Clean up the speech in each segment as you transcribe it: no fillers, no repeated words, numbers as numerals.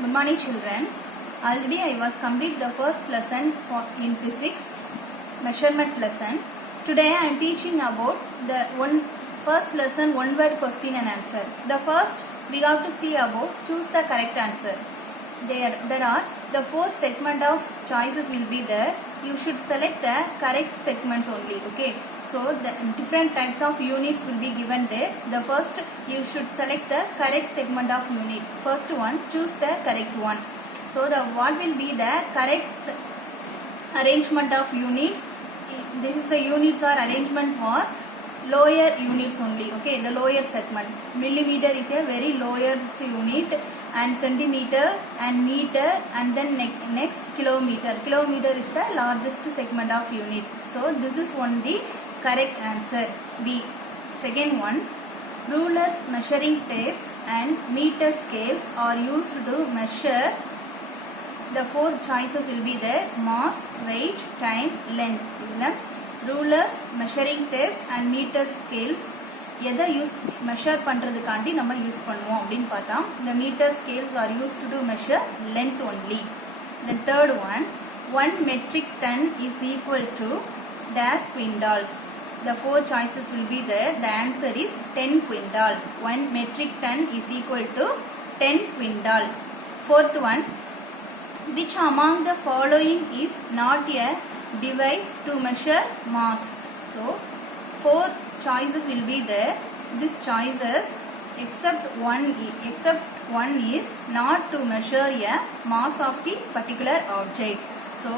Good morning children. Already I was complete the first lesson in physics, measurement lesson. Today I am teaching about the first lesson, one word question and answer. The first we have to see about choose the correct answer. There are the four segment of choices will be there. You should select the correct segments only. Okay. So the different types of units will be given there. The first you should select the correct segment of unit. First one, choose the correct one. So the what will be the correct arrangement of units? This is the units or arrangement for lower units only. Okay, the lower segment. Millimeter is a very lowest unit, and centimeter and meter, and then next kilometer. Kilometer is the largest segment of unit. So this is one the correct answer. B. Second one, rulers, measuring tapes and meter scales are used to measure. The four choices will be there: mass, weight, time, length. Rulers, measuring tapes and meter scales எதை use measure பண்ணுறதுக்காண்டி நம்ம use பண்ணுவோம் அப்படின்னு பார்த்தா the meter scales are used to measure length only. The third one, 1 metric ton is equal to dash quintals. The four choices will be there. The answer is 10 quintal. 1 metric ton is equal to 10 quintal. Fourth one, which among the following is not a device to measure mass? So four choices will be there. These choices except one is not to measure a mass of the particular object. So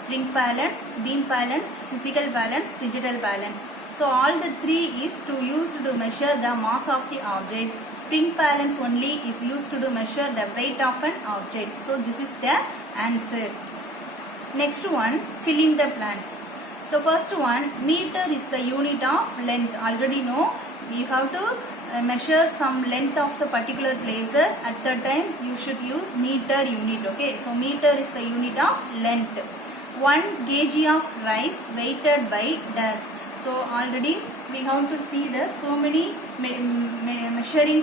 spring balance, beam balance, physical balance, digital balance. So all the three is to use to measure the mass of the object. Spring balance only is used to measure the weight of an object. So this is the answer. Next one, fill in the blanks. So first one, meter is the unit of length. Already know you have to measure some length of the particular places. At that time you should use meter unit. Okay, so meter is the unit of length. 1 kg of rice weighted by dash. So already we have to see the so many measuring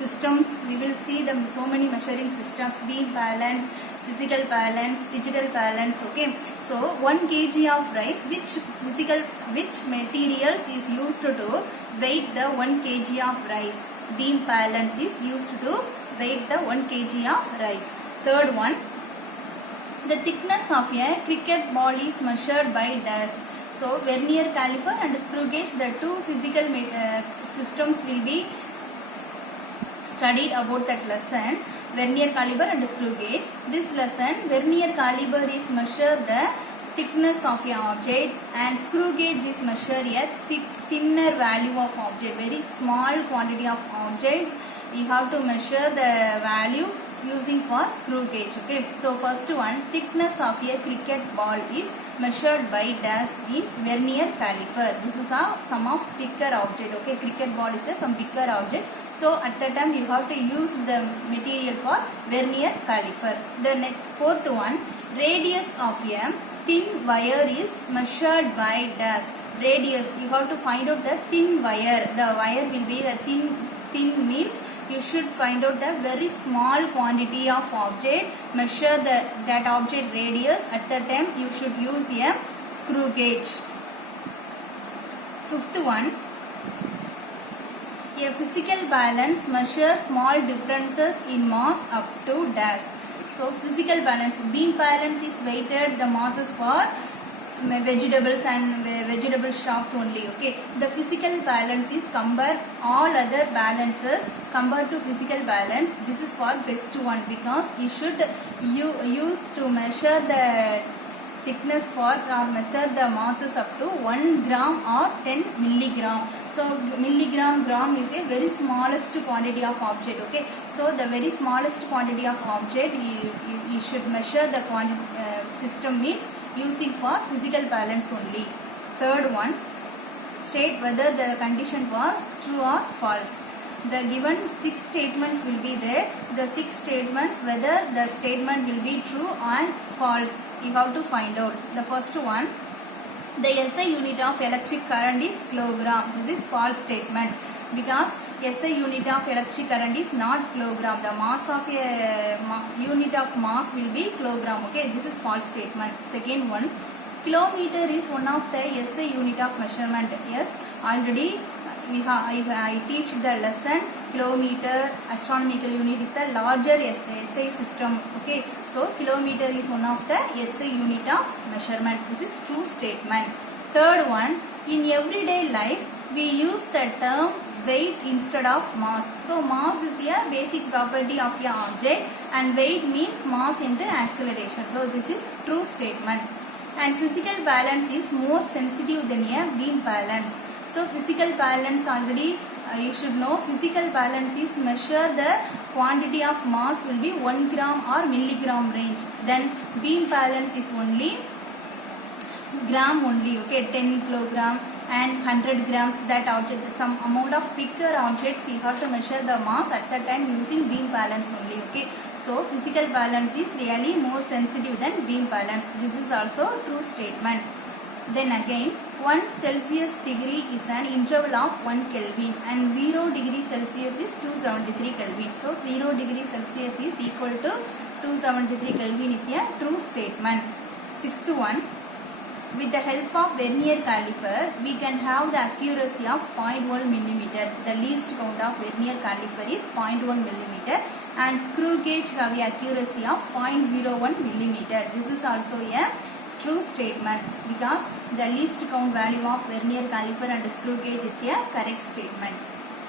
systems. We will see the so many measuring systems: beam balance, physical balance, digital balance. Okay, so 1 kg of rice, which materials is used to weight the 1 kg of rice? Beam balance is used to weight the 1 kg of rice. Third one, the thickness of a cricket ball is measured by dash. So vernier caliper and screw gauge, the two physical systems will be studied about that lesson. Vernier caliper and screw gauge. This lesson, vernier caliper is measure the thickness of a object, and screw gauge is measure a thinner value of object. Very small quantity of objects you have to measure the value using for screw gauge. Okay, so first one, thickness of a cricket ball is measured by dash means vernier caliper. This is some of thicker object. Okay, cricket ball is some thicker object. So at that time you have to use the material for vernier caliper. The fourth one, radius of a thin wire is measured by dash. Radius, you have to find out the thin wire. The wire will be the thin means you should find out the very small quantity of object, measure that object radius. At that time you should use a screw gauge. Fifth one, a physical balance measures small differences in mass up to dash. So physical balance, beam balance is weighted the masses for vegetables and vegetable shops only. Okay, the physical balance is compare all other balances compared to physical balance. This is for best one, because you should use to measure the thickness for or measure the masses up to 1 gram or 10 milligram. So milligram, gram is a very smallest quantity of object. Okay, so the very smallest quantity of object you should measure the system means using for physical balance only. Third one, state whether the condition was true or false. The given 6 statements will be there. The 6 statements, whether the statement will be true and false, you have to find out. The first one, the SI unit of electric current is kilogram. This is false statement, because SI unit of electric current is not kilogram. The mass of a unit of mass will be kilogram. Okay, this is false statement. Second one, kilometer is one of the SI unit of measurement. Yes, already I teach the lesson. Kilometer astronomical unit is the larger SI system. Okay, so kilometer is one of the SI unit of measurement. This is true statement. Third one, in everyday life we use the term weight instead of mass. So mass is a basic property of an object and weight means mass into acceleration. So this is true statement. And physical balance is more sensitive than a beam balance. So physical balance already you should know. Physical balance is measure the quantity of mass will be 1 gram or milligram range. Then beam balance is only gram only. Okay, 10 kilogram and 100 grams. That object, some amount of bigger objects you have to measure the mass at that time using beam balance only. Okay, so physical balance is really more sensitive than beam balance. This is also true statement. Then again, 1 Celsius degree is an interval of 1 Kelvin and 0 degree Celsius is 273 Kelvin. So 0 degree Celsius is equal to 273 Kelvin is a true statement. Sixth one, with the help of vernier caliper, we can have the accuracy of 0.1 millimeter. The least count of vernier caliper is 0.1 millimeter and screw gauge have the accuracy of 0.01 millimeter. This is also a true statement because the least count value of vernier caliper and screw gauge is a correct statement.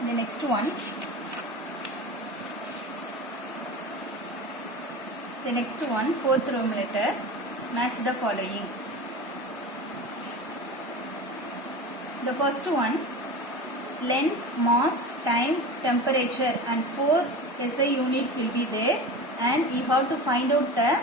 The next one. The next one, fourth Roman letter, match the following. The first one, length, mass, time, temperature and 4 SI units will be there and you have to find out the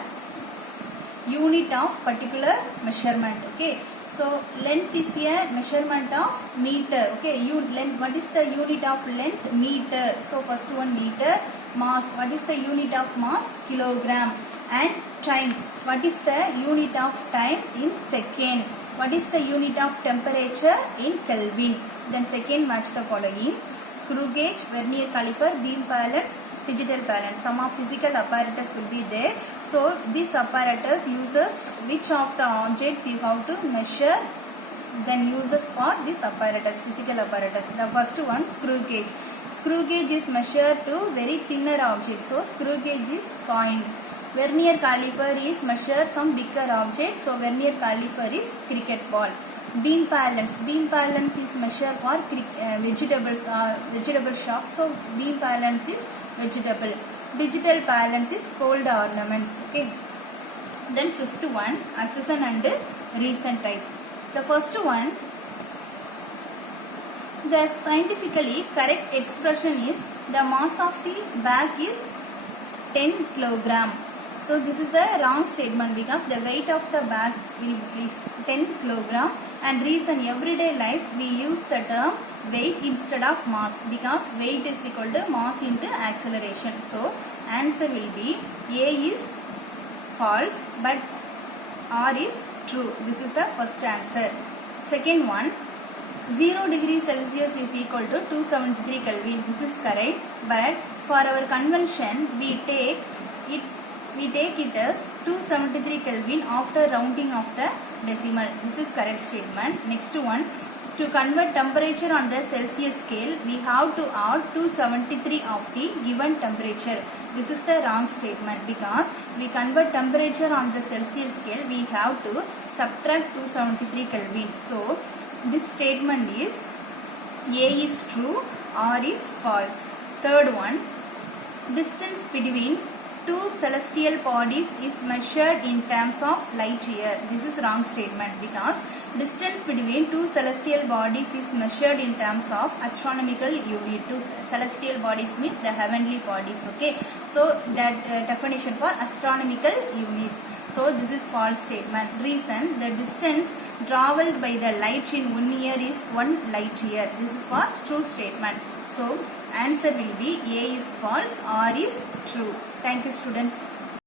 unit of particular measurement. Okay, so length is a measurement of meter. Okay, length, what is the unit of length? Meter. So first one meter. Mass, what is the unit of mass? Kilogram. And time, what is the unit of time? In second. What is the unit of temperature? In Kelvin. Then second, match the following. Screw gauge, vernier caliper, beam balance, digital balance. Some of physical apparatus will be there. So this apparatus uses which of the objects you have to measure, then uses for this apparatus, physical apparatus. The first one, screw gauge. Screw gauge is measured to very thinner objects. So screw gauge is coins. Vernier caliper is measured from bigger objects. So vernier caliper is cricket ball. Beam balance. Beam balance is measured for vegetables or vegetable shop. So beam balance is vegetable. Digital balance is cold ornaments. Okay. Then fifth one, accession and reason type. The first one, the scientifically correct expression is the mass of the bag is 10 kilogram. So this is a wrong statement because the weight of the bag is 10 kilogram and reason everyday life we use the term weight instead of mass because weight is equal to mass into acceleration. So answer will be A is false but R is true. This is the first answer. Second one, 0 degree Celsius is equal to 273 Kelvin. This is correct, but for our convention we take it as 273 Kelvin after rounding of the decimal. This is correct statement. Next one, to convert temperature on the Celsius scale, we have to add 273 of the given temperature. This is the wrong statement because we convert temperature on the Celsius scale, we have to subtract 273 Kelvin. So this statement is A is true, R is false. Third one, distance between two celestial bodies is measured in terms of light year. This is wrong statement because distance between two celestial bodies is measured in terms of astronomical unit. Two celestial bodies means the heavenly bodies. Okay, so that definition for astronomical units. So this is false statement. Reason, the distance traveled by the light in 1 year is 1 light year. This is for true statement. So answer will be A is false, R is true. Thank you students.